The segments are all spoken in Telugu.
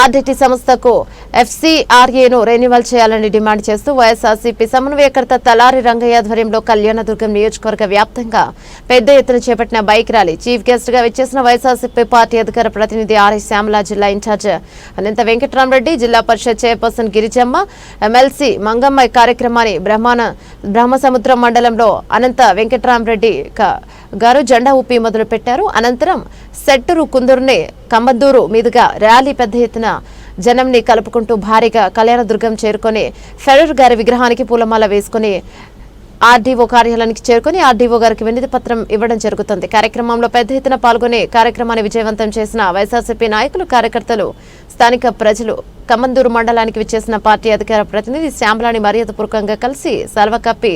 ఆర్డీటీ సంస్థకు ఎఫ్సీఆర్ఏను రెన్యువల్ చేయాలని డిమాండ్ చేస్తూ వైఎస్ఆర్సీపీ సమన్వయకర్త తలారి రంగయ్య ఆధ్వర్యంలో కళ్యాణదుర్గం నియోజకవర్గ వ్యాప్తంగా పెద్ద ఎత్తున చేపట్టిన బైక్ ర్యాలీ చీఫ్ గెస్ట్ గా విచ్చేసిన వైఎస్ఆర్సీపీ పార్టీ అధికార ప్రతినిధి ఆర్ఐ శ్యామల, జిల్లా ఇన్ఛార్జ్ అనంత వెంకటరామరెడ్డి, జిల్లా పరిషత్ చైర్పర్సన్ గిరిజమ్మ, ఎమ్మెల్సీ మంగమ్మ కార్యక్రమాన్ని బ్రహ్మసముద్రం మండలంలో అనంత వెంకటరామరెడ్డి గారు జెండా ఊపి మొదలుపెట్టారు. అనంతరం సెట్టూరు కుందూరుని కమ్మద్దూరు మీదుగా ర్యాలీ పెద్ద ఎత్తున జనంని కలుపుకుంటూ భారీగా కళ్యాణదుర్గం చేరుకొని ఫెడరర్ గారి విగ్రహానికి పూలమాల వేసుకుని ఆర్డీఓ కార్యాలయానికి చేరుకుని ఆర్డీఓ గారికి వినతి పత్రం ఇవ్వడం జరుగుతుంది. కార్యక్రమంలో పెద్ద ఎత్తున పాల్గొని కార్యక్రమాన్ని విజయవంతం చేసిన వైఎస్ఆర్సీపీ నాయకులు, కార్యకర్తలు, స్థానిక ప్రజలు, కమ్మద్దూరు మండలానికి విచ్చేసిన పార్టీ అధికార ప్రతినిధి శ్యామలాని మర్యాదపూర్వకంగా కలిసి సల్వ కప్పి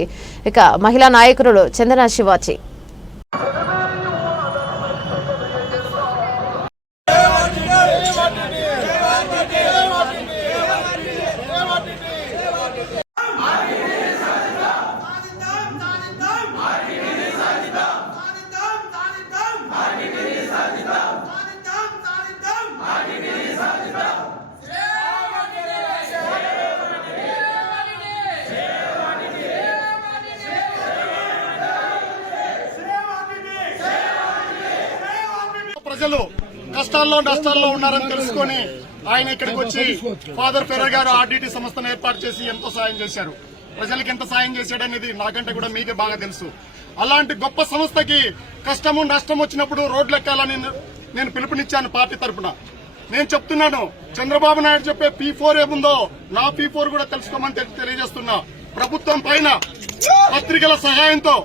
మహిళా నాయకులు చందన శివాజీ ప్రజలు కష్టాల్లో నష్టాల్లో ఉన్నారని తెలుసుకుని ఆయన ఇక్కడికి వచ్చి ఫాదర్ ఫెడరర్ గారు ఆర్డీటీ సంస్థను ఏర్పాటు చేసి ఎంతో సాయం చేశారు. ప్రజలకు ఎంత సాయం చేశాడనేది నాకంటే కూడా మీకే బాగా తెలుసు. అలాంటి గొప్ప సంస్థకి కష్టము నష్టం వచ్చినప్పుడు రోడ్లు ఎక్కాలని నేను పిలుపునిచ్చాను పార్టీ తరఫున. నేను చెప్తున్నాను, చంద్రబాబు నాయుడు చెప్పే P4 ఏముందో నా P4 కూడా తెలుసుకోమని తెలియజేస్తున్నా. ప్రభుత్వం పైన పత్రికల సహాయంతో,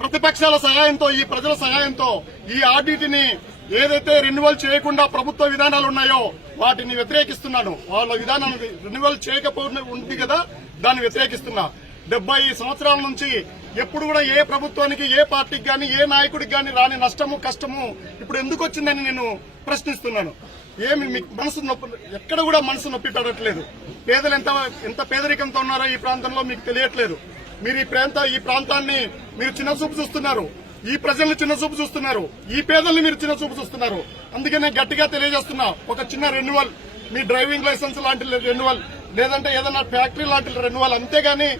ప్రతిపక్షాల సహాయంతో, ఈ ప్రజల సహాయంతో ఈ ఆర్డీటీని ఏదైతే రెన్యువల్ చేయకుండా ప్రభుత్వ విధానాలు ఉన్నాయో వాటిని వ్యతిరేకిస్తున్నాను. వాళ్ళ విధానాన్ని రెన్యువల్ చేయకపోతే ఉంది కదా, దాన్ని వ్యతిరేకిస్తున్నా. 70 సంవత్సరాల నుంచి ఎప్పుడు కూడా ఏ ప్రభుత్వానికి, ఏ పార్టీకి గాని, ఏ నాయకుడికి గాని రాని నష్టము కష్టము ఇప్పుడు ఎందుకు వచ్చిందని నేను ప్రశ్నిస్తున్నాను. ఏమి మీకు మనసు నొప్పి, ఎక్కడ కూడా మనసు నొప్పి పెట్టట్లేదు. పేదలు ఎంత పేదరికంతో ఉన్నారో ఈ ప్రాంతంలో మీకు తెలియట్లేదు. మీరు ఈ ప్రాంతాన్ని మీరు చిన్న చూపు చూస్తున్నారు, ఈ ప్రజల్ని చిన్న చూపు చూస్తున్నారు, ఈ పేదల్ని మీరు చిన్న చూపు చూస్తున్నారు. అందుకే నేను గట్టిగా తెలియజేస్తున్నా, ఒక చిన్న రెన్యువల్, మీ డ్రైవింగ్ లైసెన్స్ లాంటి రెన్యువల్, లేదంటే ఏదైనా ఫ్యాక్టరీ లాంటి రెన్యువల్, అంతేగాని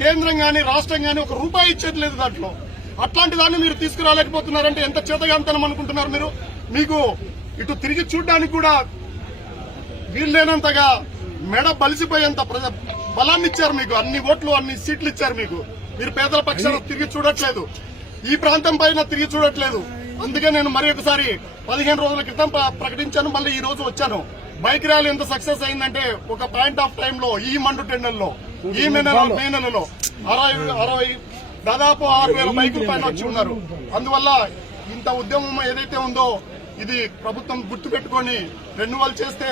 కేంద్రం గాని రాష్ట్రం గాని ఒక రూపాయి ఇచ్చేట్లేదు దాంట్లో. అట్లాంటి దాన్ని మీరు తీసుకురాలేకపోతున్నారంటే ఎంత చేతగాంతనం అనుకుంటున్నారు మీరు? మీకు ఇటు తిరిగి చూడడానికి కూడా వీల్లేనంతగా మెడ బలిసిపోయేంత బలాన్ని ఇచ్చారు మీకు. అన్ని ఓట్లు, అన్ని సీట్లు ఇచ్చారు మీకు. మీరు పేదల పక్షాన తిరిగి చూడట్లేదు, ఈ ప్రాంతం పైన తిరిగి చూడట్లేదు. అందుకే నేను మరి ఒకసారి 15 రోజుల క్రితం ప్రకటించాను, మళ్ళీ ఈ రోజు వచ్చాను. బైక్ ర్యాలీ ఎంత సక్సెస్ అయిందంటే ఒక పాయింట్ ఆఫ్ టైమ్ లో ఈ మండు టెండర్లో ఈ మే నెలలో 60 దాదాపు 6,000 బైకుల పైన వచ్చి ఉన్నారు. అందువల్ల ఇంత ఉద్యమం ఏదైతే ఉందో ఇది ప్రభుత్వం గుర్తు పెట్టుకుని రెన్యువల్ చేస్తే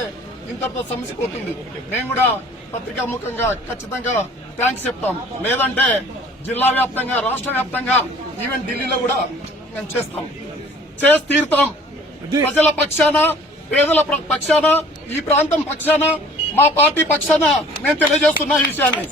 ఇంతటితో సమస్య పోతుంది. మేము కూడా పత్రికాముఖంగా ఖచ్చితంగా థ్యాంక్స్ చెప్తాం. లేదంటే జిల్లా వ్యాప్తంగా, రాష్ట్ర వ్యాప్తంగా, ఈవెన్ ఢిల్లీలో కూడా మేము చేసి తీరుతాం. ప్రజల పక్షాన, పేదల పక్షాన, ఈ ప్రాంతం పక్షాన, మా పార్టీ పక్షాన నేను తెలియజేస్తున్నా ఈ విషయాన్ని.